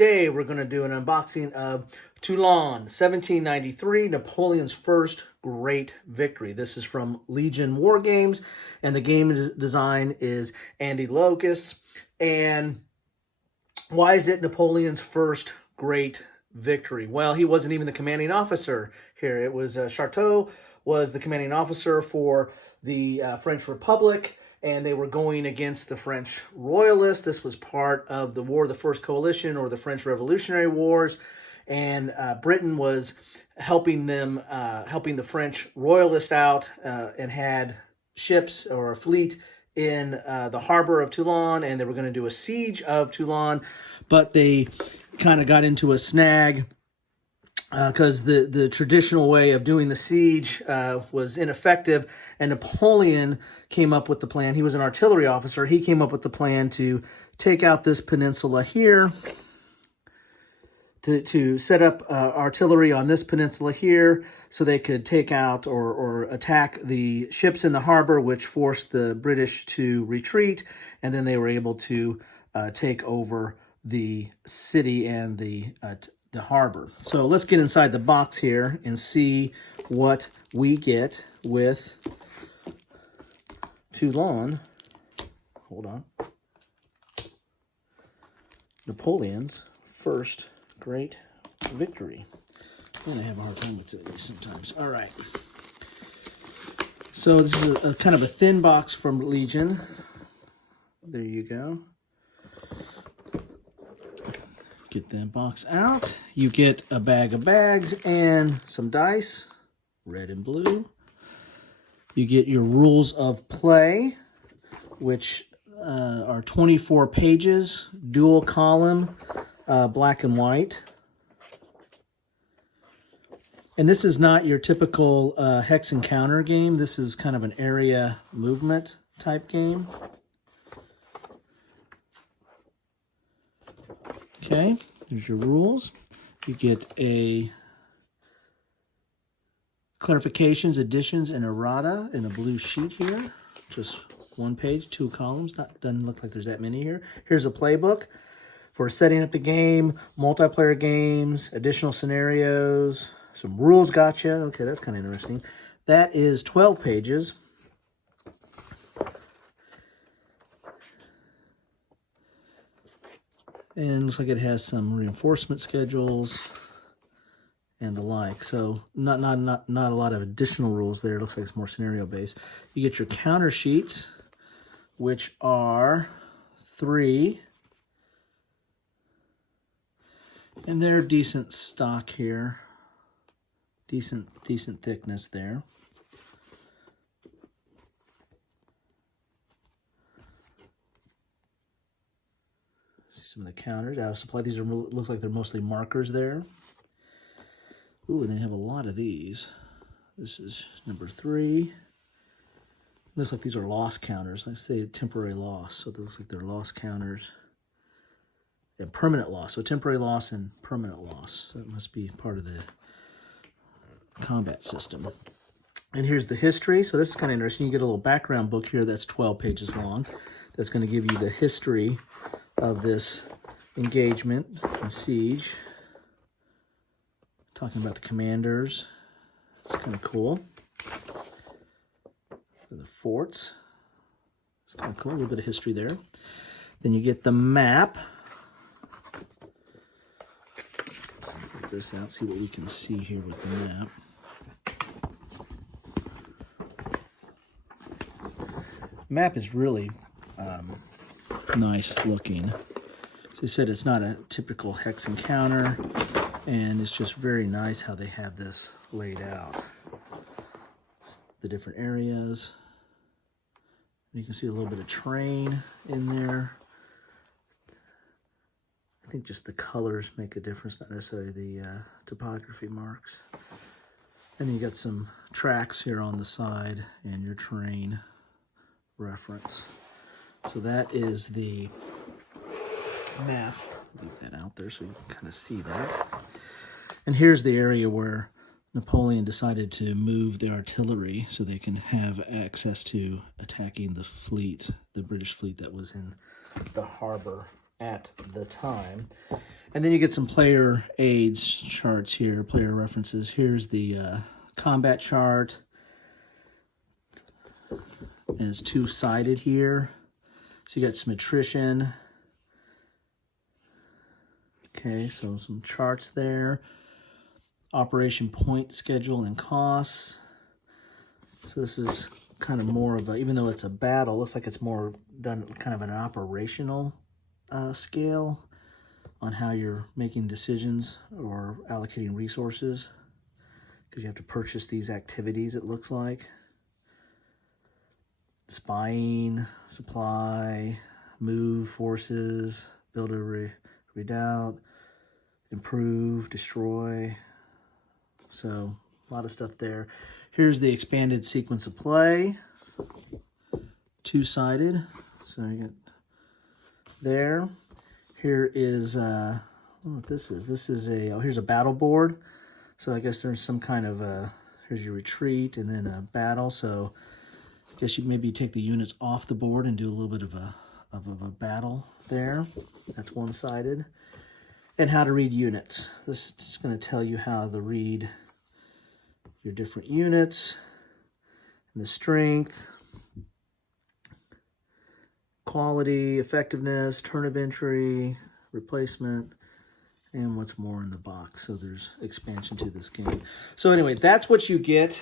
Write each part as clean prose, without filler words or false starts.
today we're going to do an unboxing of Toulon, 1793, Napoleon's first great victory. This is from Legion Wargames, and the game design is Andy Locus. And why is it Napoleon's first great victory? Well, he wasn't even the commanding officer here. It was Charteau was the commanding officer for the French Republic, and they were going against the French Royalists. This was part of the War of the First Coalition, or the French Revolutionary Wars, and Britain was helping them, helping the French Royalists out, and had ships or a fleet in the harbor of Toulon, and they were going to do a siege of Toulon, but they kind of got into a snag because the traditional way of doing the siege was ineffective, and Napoleon came up with the plan. He was an artillery officer. He came up with the plan to take out this peninsula here, to set up artillery on this peninsula here so they could take out or attack the ships in the harbor, which forced the British to retreat, and then they were able to take over the city and the harbor. So let's get inside the box here and see what we get with Toulon. Hold on. Napoleon's first great victory. I'm gonna have a hard time with these sometimes. All right. So this is a kind of a thin box from Legion. There you go. Get that box out. You get a bag of bags and some dice, red and blue. You get your rules of play, which are 24 pages, dual column, black and white. And this is not your typical hex and counter game. This is kind of an area movement type game. Okay, there's your rules. You get a clarifications, additions, and errata in a blue sheet here. Just one page, 2 columns. Doesn't look like there's that many here. Here's a playbook for setting up the game, multiplayer games, additional scenarios, some rules gotcha. Okay, that's kind of interesting. That is 12 pages. And looks like it has some reinforcement schedules and the like. So not a lot of additional rules there. It looks like it's more scenario based. You get your counter sheets, which are 3. And they're decent stock here. Decent thickness there. See some of the counters out of supply. These are, looks like they're mostly markers there. Ooh, and they have a lot of these. This is number 3. Looks like these are loss counters. Let's say temporary loss. So it looks like they're loss counters and permanent loss. So temporary loss and permanent loss. So it must be part of the combat system. And here's the history. So this is kind of interesting. You get a little background book here that's 12 pages long. That's going to give you the history of this engagement and siege. Talking about the commanders. It's kind of cool. The forts. It's kind of cool. A little bit of history there. Then you get the map. Put this out, see what we can see here with the map. Map is really nice looking. As I said, it's not a typical hex and counter, and it's just very nice how they have this laid out. The different areas. You can see a little bit of terrain in there. I think just the colors make a difference, not necessarily the topography marks. And then you got some tracks here on the side and your terrain reference. So that is the map. Leave that out there so you can kind of see that. And here's the area where Napoleon decided to move the artillery so they can have access to attacking the fleet, the British fleet that was in the harbor at the time. And then you get some player aids charts here, player references. Here's the combat chart. And it's two-sided here. So you got some attrition. Okay, so some charts there. Operation point schedule and costs. So this is kind of more of a, even though it's a battle, looks like it's more done kind of an operational scale on how you're making decisions or allocating resources, because you have to purchase these activities, it looks like. Spying, supply, move forces, build a redoubt, improve, destroy. So a lot of stuff there. Here's the expanded sequence of play, two-sided. So you get there. Here is, I don't know what this is. This is a, oh, here's a battle board. So I guess there's some kind of a, here's your retreat and then a battle. So I guess you maybe take the units off the board and do a little bit of a battle there. That's one-sided. And how to read units. This is going to tell you how to read your different units and the strength, quality, effectiveness, turn of entry, replacement, and what's more in the box. So there's expansion to this game. So anyway, that's what you get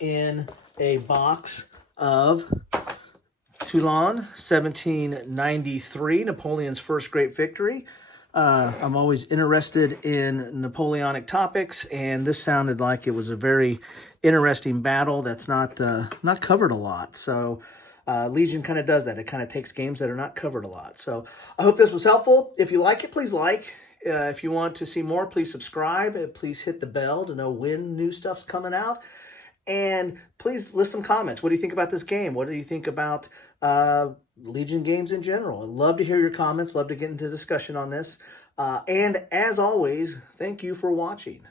in a box of Toulon, 1793, Napoleon's first great victory. I'm always interested in Napoleonic topics, and this sounded like it was a very interesting battle that's not covered a lot. So Legion kind of does that. It kind of takes games that are not covered a lot. So I hope this was helpful. If you like it, please like. If you want to see more, please subscribe. Please hit the bell to know when new stuff's coming out. And please list some comments. What do you think about this game? What do you think about Legion games in general? I'd love to hear your comments. Love to get into discussion on this. And as always, thank you for watching.